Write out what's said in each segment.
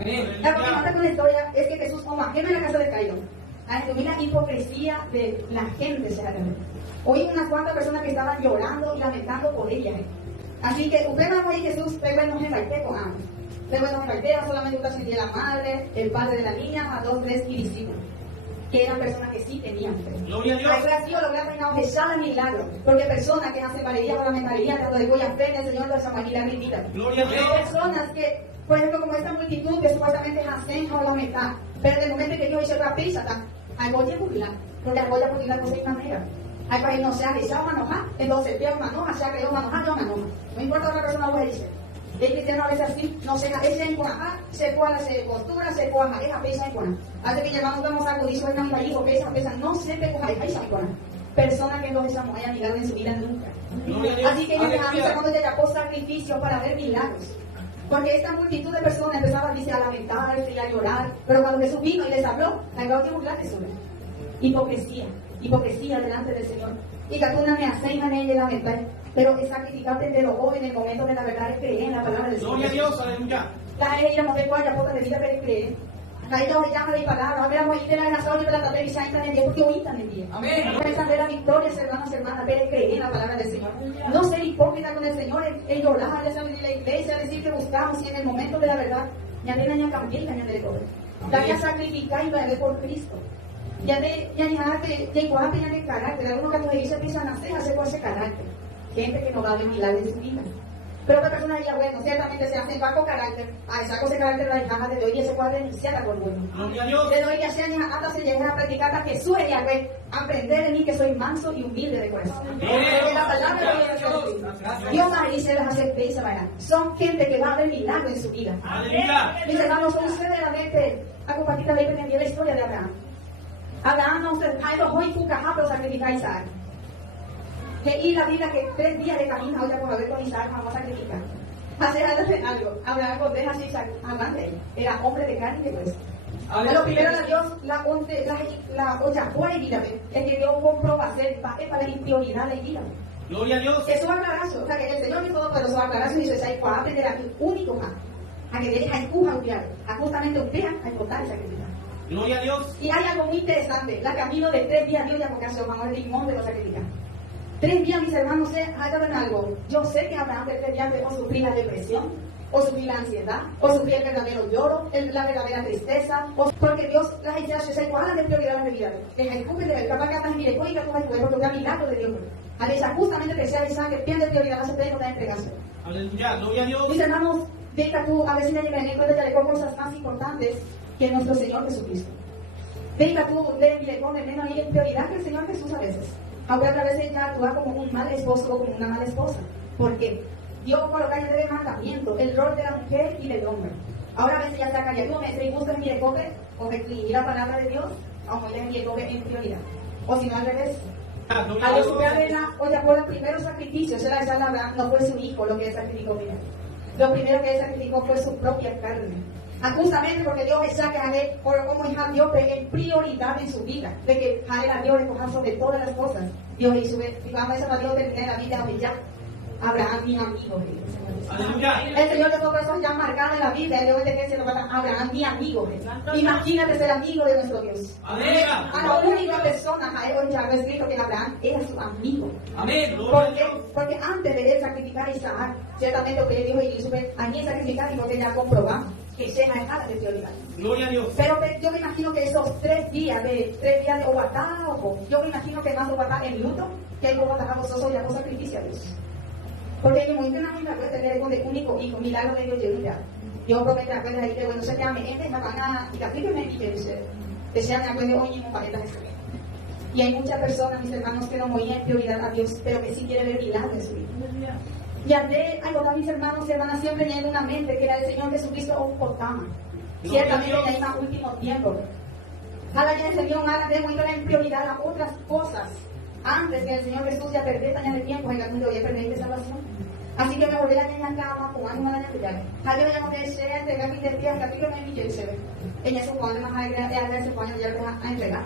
La continuación con la historia es que Jesús ajena en la casa de Cairo. Mira la hipocresía de la gente. Oí unas cuantas personas que estaban llorando y lamentando por ella. Así que usted va a oír Jesús, pero no se baite con ambos. Pero no se baite, solamente usted sentía la madre, el padre de la niña, a 2, 3 y discípulos. Que eran personas que sí tenían fe. Gloria a Dios. Hay gracia lograr reinar de milagro. Porque personas que hacen valería con la mentalidad tanto de cuya fe en el Señor de esa manera grita. Gloria a Dios. Hay personas que, por ejemplo, como esta multitud que supuestamente hacen o la mitad, pero en el momento que Dios hizo la pizza, hay voy a burlar. Porque voy a burlar de esa manera. Hay para que no sea echado manoja, entonces Dios manoja, sea que yo manoja, yo manoja. No importa otra persona voy a decir. El cristiano a veces así, no se ese en cuaja, se cuala, se postura, se cuaja, esa pesa en cuaja. Hace que llevamos vamos a acudir sobre una hijo, pesa, no se te coja, esa en cuaja. Persona que no se haya mirado en su vida nunca. Así que ellos cuando ella por sacrificio para ver milagros. Porque esta multitud de personas empezaba a lamentarse y a llorar, pero cuando Jesús vino y les habló, hay que burlar Jesús. Hipocresía delante del Señor. Y que tú no me aceina en ella lamentar, pero es sacrificarte de lo joven en el momento de la verdad es creer en la palabra del Señor. Gloria a Dios, aleluya. La ella no te cuaya, poca de vida, pero creer. La ella os llama de palabra, a ver, a de la nación y de la tabla y se en el día, porque oítan el día. Amén. Esa de la victoria, hermanos, hermanas, pero creer en la palabra del Señor. No ser hipócrita con el Señor, el llorar, el salir de la iglesia, decir que buscamos y en el momento de la verdad, ya de la cambiar, ya de todo. La que sacrificar y valer por Cristo. Ya de igual ya de carácter, algunos que nos dice empiezan a hacer con ese carácter. Gente que no va a ver milagros en su vida. Pero otra persona diría, bueno, ciertamente se hace bajo carácter, saco ese carácter de la hija de hoy y ese cuadro iniciada por bueno. De hoy que hasta se llega a predicar a Jesús y a ver, aprender de mí que soy manso y humilde de corazón. Porque la palabra de Dios Dios ahí se les hace pesa, ¿verdad? Son gente que va a ver milagros en su vida. Mis hermanos, son ustedes realmente, a compartir la historia de Abraham. Abraham no se trajo hoy Fucajá, pero sacrificar a Isaac. Y la Biblia que 3 días de camino hoy por haber con Isaac vamos a sacrificar. Hacer algo. Abraham corteja a Isaac, Abraham de él. Era hombre de carne y de hueso. Lo primero de Dios, la olla fuera y guíame. Es que Dios compró hacer para la imprioridad de guíame. Gloria a Dios. Eso aclarazo. O sea que el Señor es todopoderoso aclarazo y dice, ¿sabes cuál? Aprender a tu único más. A que dejes a empujar un diario. A justamente un día a importar y sacrificar. Gloria a Dios. Y hay algo muy interesante. La camino de 3 días, Dios ya porque hace vamos el limón de los sacrificados. 3 días, mis hermanos, hagan algo. Yo sé que Abraham de 3 días o sufrir la depresión, o sufrir la ansiedad, o sufrir el verdadero lloro, la verdadera tristeza, o porque Dios las dice, se igualan de prioridad de vida. Que ejecupen de capaz que andas mire, oiga, tú vas a jugar, porque es milagro de Dios. A veces, justamente que sea esa que pierde prioridad, no se puede no entregarse. Aleluya, gloria a Dios. Mis hermanos, deja tú, a veces me llegan en cuenta de cosas más importantes que nuestro Señor Jesucristo. Deja tú, le pone menos ahí en prioridad que el Señor Jesús a veces. Aunque otra vez ella actúa como un mal esposo o como una mala esposa. ¿Por qué? Dios coloca en el mandamiento el rol de la mujer y del hombre. Ahora a veces ya está callado, me dice, busca mi recoge o recibir la palabra de Dios, aunque le mi recoge en prioridad. O si no al revés. A Dios por el primer sacrificio, esa Abraham no fue su hijo lo que él sacrificó, mira. Lo primero que él sacrificó fue su propia carne. Justamente porque Dios es que Jale, por como hija Dios en prioridad en su vida, de que Jale a Dios le coja sobre todas las cosas. Dios y sube, y vamos a Dios terminar la vida de ya. Abraham, mi amigo. El Señor de todo eso ya marcado en la Biblia, Dios de que se lo va a Abraham, mi amigo. Imagínate ser amigo de nuestro Dios. A la única persona, a él ya escrito que Abraham era su amigo. Amén. Porque antes de él sacrificar a Isaac, ciertamente lo que le dijo Elizabeth, a mí sacrificar y porque ya comprobamos que se manejaba de prioridad. Gloria a Dios. Pero yo me imagino que esos 3 días de Obatá, yo me imagino que más Obatá en luto, que hay como Obatá gozoso y hago sacrificio a Dios. Porque yo muy bien a mí me acuerdo tener el único hijo, milagro de Dios llega. Yo prometo a cuenta ahí que bueno, se llame me van a y capítulo me dice, desean a cuenta hoy mismo para esta gente. Y hay muchas personas, mis hermanos, que no muy en prioridad a Dios, pero que sí quieren ver milagros en su vida. Y al ver algo de mis hermanos y hermanas siempre teniendo una mente que era el Señor Jesucristo o un potama. Ciertamente ya en los últimos tiempos. Ahora ya el Señor de muy en prioridad a otras cosas. Antes que el Señor Jesús ya perdió años de tiempo en el mundo ya perdió salvación. Así que me volví a en la cama con ánimo de años. Alguien me llamó que sea entregar mi día, capítulo me envió y se ve. Ella se pone más a ese cuando ya a entregar.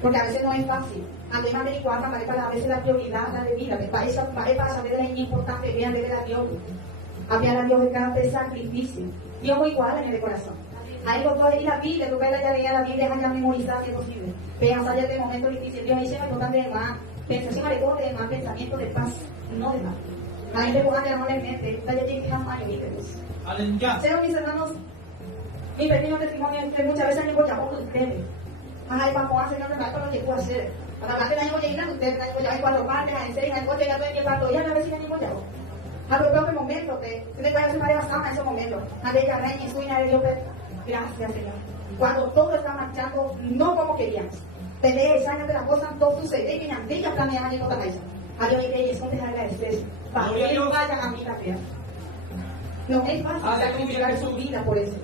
Porque a veces no es fácil. A mí me averiguar para a veces la prioridad, la de vida. Para saber de la importante, vean de ver a Dios. Había a Dios en cada sacrificio. Dios muy igual en el corazón. Ahí lo puedes ir a la Biblia, tú ves ya leer la Biblia, deja ya memorizar si es posible. Vean, sale de momento difícil. Dios dice, es importante de más pensación de más pensamiento de paz, no de mal. La gente ponga que no le mente, ya tiene que jamás y Aleluya. Sean mis hermanos, mi pequeño testimonio es que muchas veces me voy a por ustedes. Ay, papá, Señor, me va a lo que puedo hacer. Para la que no voy a ir a ustedes, no voy a ir cuatro partes, a enseñar, no voy a ir a todo el parto, ya a ver si no voy a ir. A lo peor momento, que te voy a hacer una devastada en ese momento. A ver, ya reina y sueña de Dios, gracias, Señor. Cuando todo está marchando, no como queríamos. Te lees, años de las cosas, todo sucede, y en ella planean y cosas eso. A Dios y reyes, son de agradecer. Para que ellos vayan a mí también. No es fácil sacrificar su vida por eso.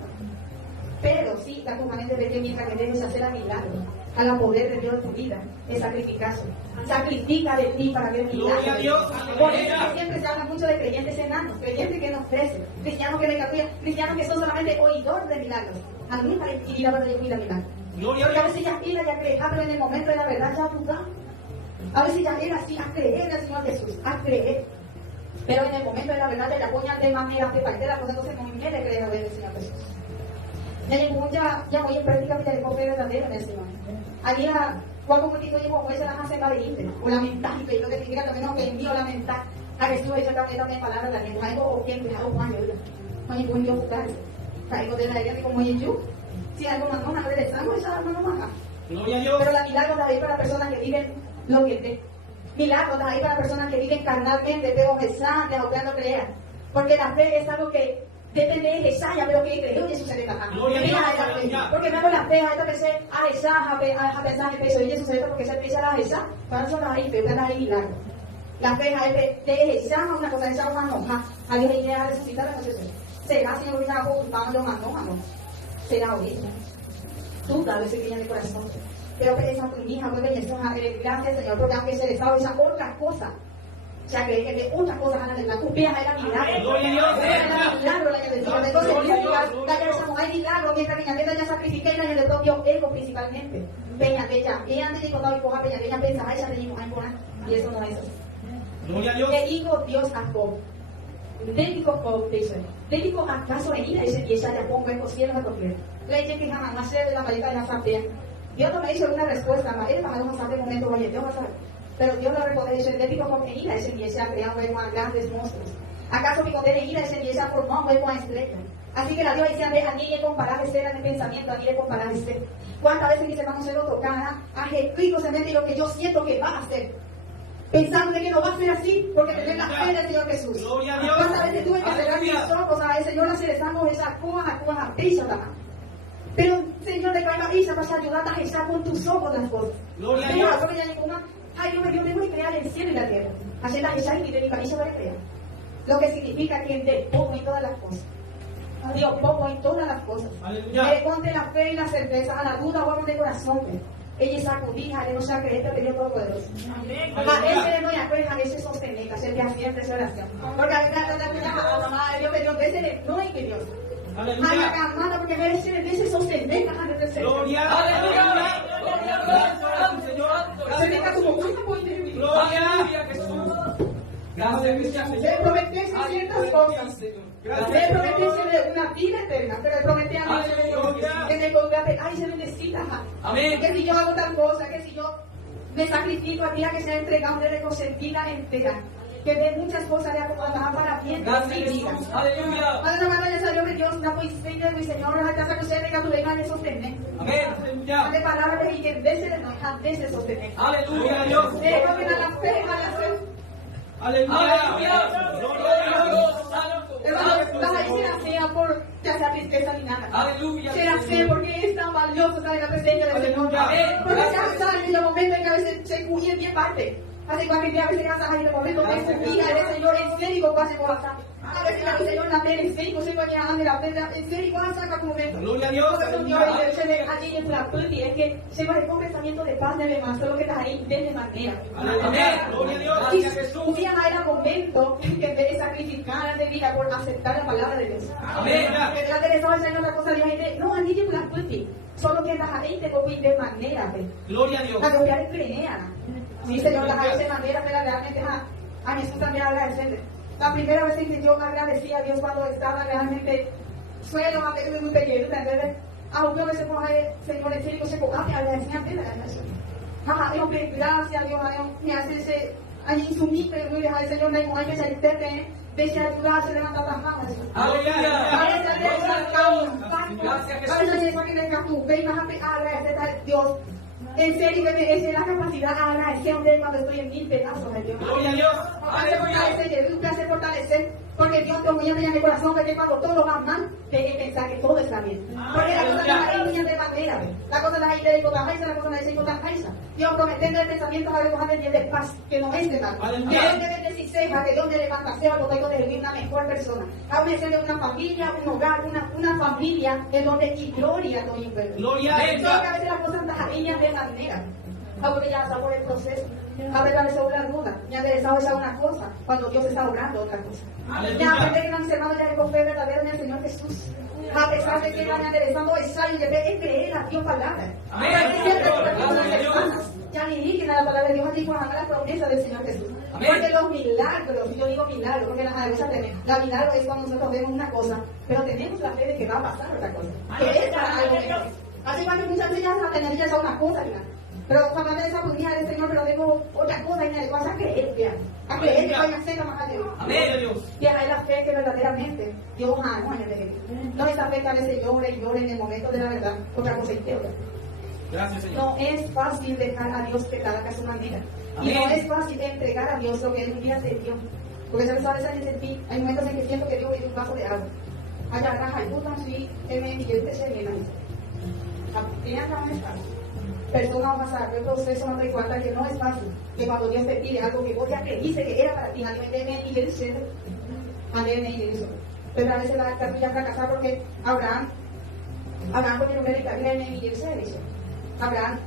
Pero sí, la permanente ve que mientras que dejes hacer a milagro, a la poder de Dios en tu vida, es sacrificarse. Sacrifica de ti para ver milagros. Gloria a Dios. Por eso siempre se habla mucho de creyentes enanos, creyentes que no crecen, cristianos que recapitulan, cristianos que son solamente oidores de milagros. A mí para ir a ver yo cuida milagros. Gloria a Porque a Dios. veces ya pida, ya cree, pero en el momento de la verdad ya duda. A veces ya era así, a creer al Señor Jesús, a creer. Pero en el momento de la verdad te la ponen de manera que parte de la cosa, entonces no me le creer a ver el Señor Jesús. Ya voy en práctica de la fe verdadera en el Señor. Había cuando un poquito llegó a veces las hace para irte, o lamentar, y lo que significa también que envío lamentar a Jesús, esa también palabra de la lengua, algo o quien cuidado con ayuda. Oye, pues yo buscar, caigo de la idea de como oye yo, si algo más no de sangre, esa alma no más. Gloria a Dios. Pero la milagro está ahí para personas que viven lo que te. Milagro está ahí para personas que viven carnalmente, pero pesantes, o que no crean. Porque la fe es algo que depende de Jesús, pero que creyó Jesús se le da. Porque me hago la fe, a esta pensé, a Jesús, a pensar en peso, y Jesús se le porque se piensa a Jesús, para eso no hay fe, no hay milagro. La fe es de Jesús, una cosa, esa una noja, a Dios y a resucitar, entonces será, Señor, una cosa, no, será hoy. Tú dale ese que en el corazón. Pero que esa hija, muy belleza, gracias, Señor, porque aunque se les sabe esa otra cosa, o sea, que otras cosas van a la cupia, hay la milagro. Gloria a Dios. Milagro, la de Dios. Entonces, la que esa mujer milagro, mientras que Peña ya sacrifica y la del propio ego principalmente. Peña, y antes de contar y coja Peña, pensaba, esa le dijo, y eso no es así. Gloria a Dios. Que dijo Dios a Job. Dedico Job, dice, dedico acaso a ira, y ella ya pongo en los cielos a tocar. Le dije que jamás más de la maleta de la sartén. Dios no me hizo una respuesta, más él bajó a saber momento, oye, Dios va a saber. Pero Dios lo responde, dice, dedico con ira, ese día se ha creado a grandes monstruos. ¿Acaso mi condena ira, ese día se ha formado a estrella? Así que la Dios dice, a mí le comparar ser en el pensamiento, a mí le comparar ser. ¿Cuántas veces dice, vamos a hacer otro cara? A Jesucristo se mete lo que yo siento que va a hacer. Pensando de que no va a ser así, porque tener la fe del Señor Jesús. Gloria a Dios. ¿Cuántas veces tuve que cerrar mis ojos a el Señor hacer esas cosas, a pisa, pero Señor, declara Isa para ayudar a Jesús con tus ojos las cosas. Gloria a Dios. Ay, yo tengo que crear el cielo y la tierra. Hacer la Jesús y de mi camisa para crear. Lo que significa que Él pongo en todas las cosas. Dios pongo en todas las cosas. Aleluya. Ponte la fe y la certeza, a la duda o de corazón. Ella sacudía, a él no se acredita, pero Dios Todopoderoso. A él se le doy a cuenta, a veces sostener, a ser de asiento esa oración. Porque a veces la mamá de Dios, que Dios, ese no hay que Dios. Aleluya. A la camada, porque a veces sostener, a veces Gloria. Aleluya. se deja como una pointe. Gloria. Gracias, Le prometí ciertas cosas. Le prometí una vida eterna, pero le prometí a mí que me colgate, ay, se necesita. Amén. Que si yo hago tal cosa, que si yo me sacrifico a día que sea entregado, de consentida entera. Que de muchas cosas le acomodará para bien. Gracias, Jesús. Aleluya. Padre, la mano de salió de Dios, la poesía de mi Señor, la casa que usted tenga tu ley, de sostener. Amén. De palabras y que veces no dejan de sostener. Gloria a Dios. De no que la fe, a la fe. Aleluya. Gloria a Dios. Hermano, ahí se la sea por ya sea tristeza ni nada. Aleluya. Se la sea porque es tan valioso estar en la presencia del Señor. Amén. Porque se hace en el momento en que a veces se cuye en 10 partes. Así cualquier día a veces casas en el momento que se mira el Señor en serio pase por acá. A veces el Señor la pena en serio, se va a la pena en serio, igual saca como momento. Gloria a Dios. Allí en la puerta y es que se va con pensamiento de paz de demás, solo que estás ahí de manera. Amén. Gloria a Dios. Y Gracias, Jesús. un día era momento que en vez de sacrificar de vida por aceptar la palabra de Dios. Amén. Que delante de eso va a ser otra cosa de gente. No, allí en la puerta. Solo que estás ahí te voy de manera. Gloria a Dios. La confiar es crea. Sí, Señor, las veces de manera, pero realmente a Jesús también agradecerle. La primera vez que yo agradecí a Dios cuando estaba realmente suelo a veces muy pequeño, ¿entendés? Aunque a veces Señor, en serio, se coja, a veces me apela la nación. Ajá, Dios, gracias a Dios, me hace ese, ahí insumite, al Señor, no hay que ser tete, desde ayudar, se levanta las manos. Aleluya. Parece que es una cama, parece que le camu, ve más a agradecer a Dios. En serio, es la capacidad de agradecer a Dios cuando estoy en 1000 pedazos, Dios. Gloria a Dios. Me hace fortalecer, porque Dios te humilla en mi corazón, porque cuando todo va mal, te pensar que todo está bien. Porque la cosa no es ahí de manera, la cosa no es ahí de cotajaisa, la cosa no es de cotajaisa. Dios prometiendo el pensamiento a recoger el día de paz, que no es de mal. Que Dios te bendice ceja, que Dios te levanta ceja, lo tengo de vivir una mejor persona. Aún es de una familia, un hogar, una familia en donde y gloria a Dios. Gloria a Dios. Que a veces las cosas están ahí de manera. Porque ya está por el proceso. A ver, a veces una duda. Me ha interesado esa una cosa, cuando Dios está orando otra cosa. Ya aprendí que mis hermanos ya con fe verdadera en el Señor Jesús. A pesar de que me han interesado ensayo de fe, es creer a Dios palabra. Ya ni dije la palabra de Dios así por amar la promesa del Señor Jesús. Porque los milagros, yo digo milagros, porque las cosas tenemos. La milagro es cuando nosotros vemos una cosa, pero tenemos la fe de que va a pasar otra cosa. Que es para algo mejor. Así cuando muchas veces a tener ya una cosa, pero cuando me desapunía del Señor, pero tengo otra cosa y me vas a creer, ya. A creer que vaya a ser más allá. Amén. Y hay la fe que verdaderamente Dios ama en el ejemplo. No esa fe que a veces llora y llora en el momento de la verdad, otra cosa interior. Gracias, Señor. No es fácil dejar a Dios que cada caso manera. Y no es fácil entregar a Dios lo que Él un día te dio. Porque sabes, hay momentos en que siento que Dios me dio un vaso de agua. Allá atrás hay putas así, y yo te sé bien ahí. Tiene acá no es fácil. Personas van a saber el proceso, no te cuenta que no es fácil. Que cuando Dios te pide algo que vos ya creíste que era para ti, y él se pero a veces la capilla fracasada porque Abraham con el nombre de Gabriel y él se hizo. Abraham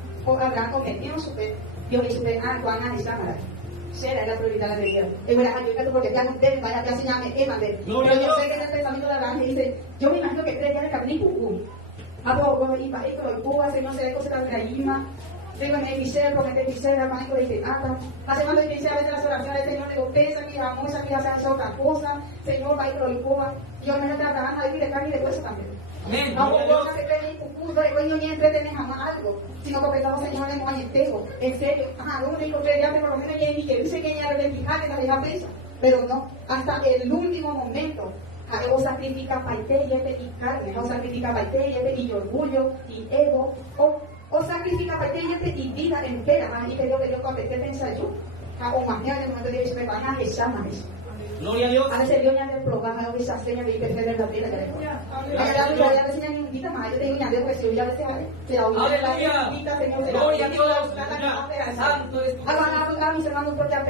cometió su fe. Dios le dice, cuán analizamos. Será la prioridad de Dios. Es verdad, ayúdate porque ya no te vaya a enseñarme, pero yo sé que en el pensamiento de Abraham dice, yo me imagino que 3 días de camino y para ir con el Cuba, Señor, se ve cosas de la Yima, Señor, me dice, porque te dice, hermano, y dice, hace cuando dice a veces las oraciones del Señor, digo, pesa, que amor, esa vida se hace otra cosa, Señor, va a ir con el Cuba, yo me estoy trabajando ahí de carne y de hueso también. Amén. Vamos, cosas que te digo, después no ni entretener jamás algo, sino que pensamos, Señor, en un entero, en serio, uno dijo, que ya por lo menos ya que dice que ella revendijar, que la deja presa, pero no, hasta el último momento. O sacrifica paite y carne, o sacrifica paite y orgullo y ego, o sacrifica paite y vida entera, y que Dios compete en ensayo, o mañana en el momento de que se me van a examinar eso. Gloria a Dios. A veces Dios ya le programa esa seña de perder la vida. Ya le enseñan invita más, yo te digo, ya Dios, pues yo ya veces se la invita, Señor, se la Gloria a Dios. santo es. A mis hermanos, porque a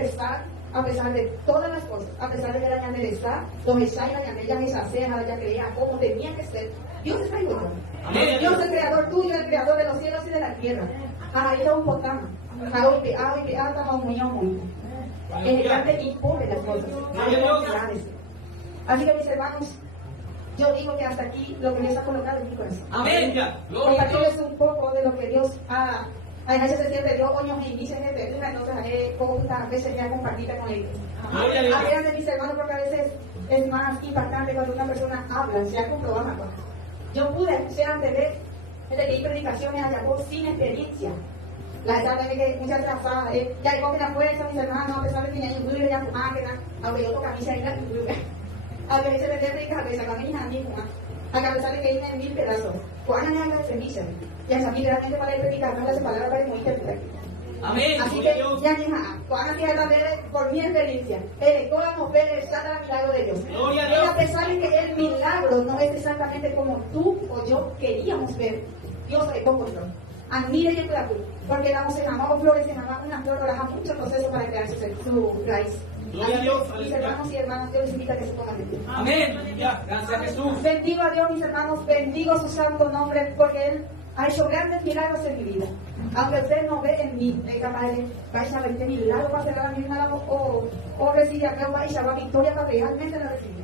pesar de todas las cosas, a pesar de que la ñandereza, los ensayos, la ñandereza, esa ceja, la creía como tenía que ser, Dios está ayudando. Dios es el creador tuyo, el creador de los cielos y de la tierra. Ahí está un potama. Ahí está un muñón. El grande impone las cosas. Así que mis hermanos, yo digo que hasta aquí lo que Dios ha colocado en mi corazón. Amén. Compartirles un poco de lo que Dios ha. A veces se siente Dios, coño, me inicia en el entonces haré pocas veces ya compartida con ellos. A de mis hermanos, porque a veces es más impactante cuando una persona habla, se ha comprobado una cosa. Yo pude escuchar antes de que hay predicaciones allá por sin experiencia. La verdad es que muchas veces ya hay cogen la fuerza, mis hermanos, a pesar de que ya yo ya tu máquina, aunque yo toco camisa y la a veces se me predica a veces, a mí nada mismo, a pesar de que hay en 1000 pedazos. ¿Cuándo me haga de servicio? Y a mí realmente para predicar, no las palabras para muy práctica. Amén. Así que ya ni nada, cuando quiera también por mi experiencia, podamos ver el santo milagro de Dios. Gloria a Y Dios. a pesar de que el milagro no es exactamente como tú o yo queríamos ver, Dios le pongo control. Admire y el porque damos en amor flores, en amor una flor, trabaja mucho proceso para crear su raíz. Gloria a Dios. Mis hermanos y hermanas, Dios les invita a que se pongan de pie. Amén. Gracias a Jesús. Bendigo a Dios, mis hermanos, bendigo su santo nombre, porque Él ha hecho grandes milagros en mi vida. Aunque usted no ve en mí, capaz de vaya a ver milagro para cerrar a mi vida o recibir a Dios, vaya a victoria para realmente la recibir.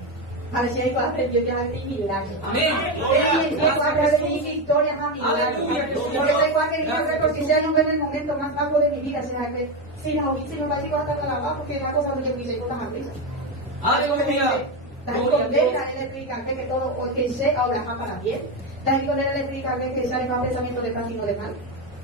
A ver si hay cosas de Dios ya hay milagros. Amén. Victoria más milagros. Porque sé cuál que yo sé, porque si hay un en el momento más bajo de mi vida, o sea que si no, si no va a decir hasta la baja, porque la cosa no yo hice cosas más risas. Aleluya. Dahil kung la eléctrica que todo o que se ahora para bien. Dahil kung la eléctrica que sale más pensamiento de paz y no de mal.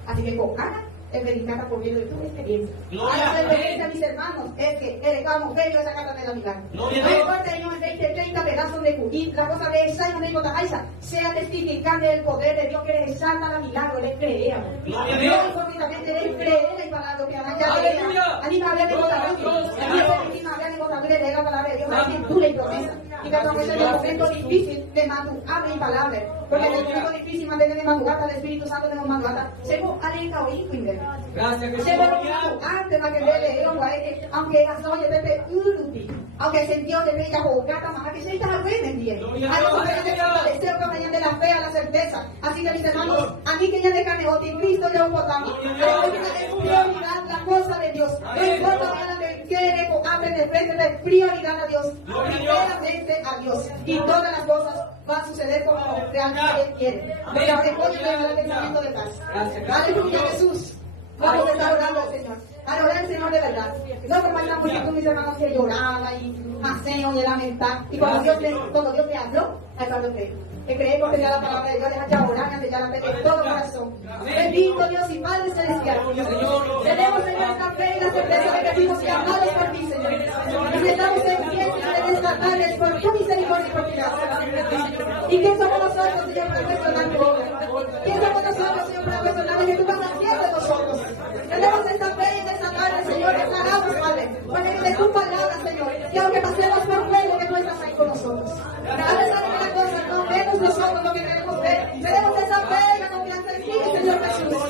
Así que con Ana, el predicata por medio de tu experiencia. Gloria Ahora a la experiencia, mis hermanos, es que el vamos bello esa carta de la milagro. Gloria a No Dios. importa ellos en 20, 30 pedazos de cuquín, la cosa de esa y no me importa esa, sea testificante del poder de Dios que le exalta la milagro, le creemos. Gloria a Dios. No hipócritamente le creemos y palabra que ya Aleluya. anima a hablar de boca anima a hablar de boca de la palabra de Dios, hay cintura y promesa. Y que aunque sea un momento difícil de madrugar y palabra, porque en el momento difícil mantener de madrugada al Espíritu Santo de madrugada, según alenta oír, Gracias, Jesús. antes va que vele aunque la soya de uruti, aunque sentió de bella jugata, más que se está bien entiende. Hay cosas que se fortalecer con mañana de la fe a la certeza. Así que mis hermanos, a mí que ya de carne o Cristo ya un potamos. Es prioridad la cosa de Dios. No importa la que quiere o hambre de frente de prioridad a Dios. Primeramente a Dios. Y todas las cosas van a suceder como realmente Él quiere. Pero recuerden el pensamiento de paz. Aleluya, Jesús. Vamos a estar orando al Señor. A orar al Señor de verdad. No como esta multitud, mis hermanos, que lloraba y maceo y lamentar. Y cuando Dios te habló, al Pablo que cree porque ya la palabra de Dios deja ya orar ante ya de todo corazón. Bendito Dios y Padre Celestial. Tenemos en nuestra fe y la certeza de que fuimos llamados por ti, Señor. Y estamos en pie en esta tarde por tu misericordia y por tu gracia. ¿Y quién somos nosotros, Señor, para cuestionar tu obra? ¿Quién somos nosotros, Señor, para cuestionar lo que tú vas haciendo de nosotros? Tenemos esta fe y esta tarde, Señor, declaramos, Padre, por medio de tu palabra, Señor, que aunque pasemos por fuego, que tú estás ahí con nosotros. Cada vez que la cosa no vemos nosotros lo que queremos ver, tenemos esa fe y la confianza en ti, Señor Jesús.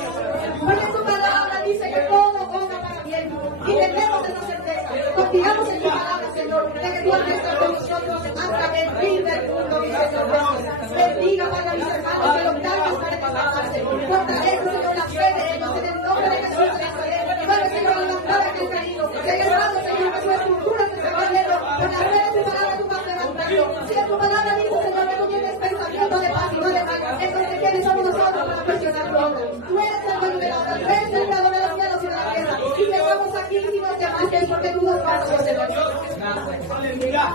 Porque tu palabra dice que todo obra para bien. Y tenemos esa certeza. Confiamos en tu palabra, Señor, de que tú has estado con nosotros hasta el fin del mundo, mi Señor Jesús. Bendiga, Padre, a mis hermanos que los daños para pasarse. Fortalece, Señor, la fe de ellos en el nombre de Jesús de Nazaret. Padre, Señor, a levantar a aquel caído. Declarado, Señor, que su escultura se está cayendo. Con la fe de tu palabra tú vas levantando. Si en tu palabra dice, Señor, que tú tienes pensamiento de paz y no de mal, entonces ¿quiénes somos nosotros para cuestionar tu obra? Tú eres el dueño de la obra, tú eres el creador de los cielos y de la tierra. Y que estamos aquí si nos llamaste es porque tú nos vas, Señor.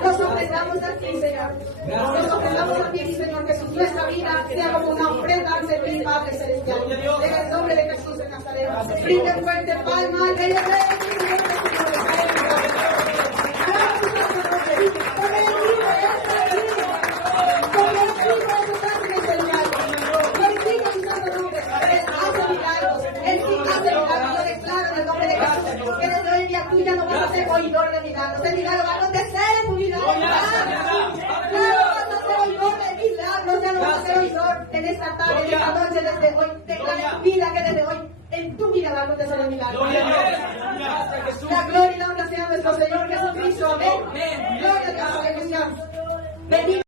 Nos ofrendamos a ti, Señor. Nos ofrendamos a ti, Señor Jesús. Nuestra vida sea como una ofrenda ante ti, Padre Celestial. En el nombre de Jesús de Nazaret. Brinde fuerte palma al Rey de Reyes. Que desde hoy en día tú ya no vas a ser oidor de milagros. El milagro va a acontecer en tu vida. Ya no vas a ser oidor de milagros. Ya no vas a ser oidor en esta tarde, en esta noche, desde hoy. Declara tu vida que desde hoy en tu vida va a acontecer el milagro. La gloria y la honra sea a nuestro Señor Jesucristo. Amén. Gloria a Dios. Aleluya. Bendito.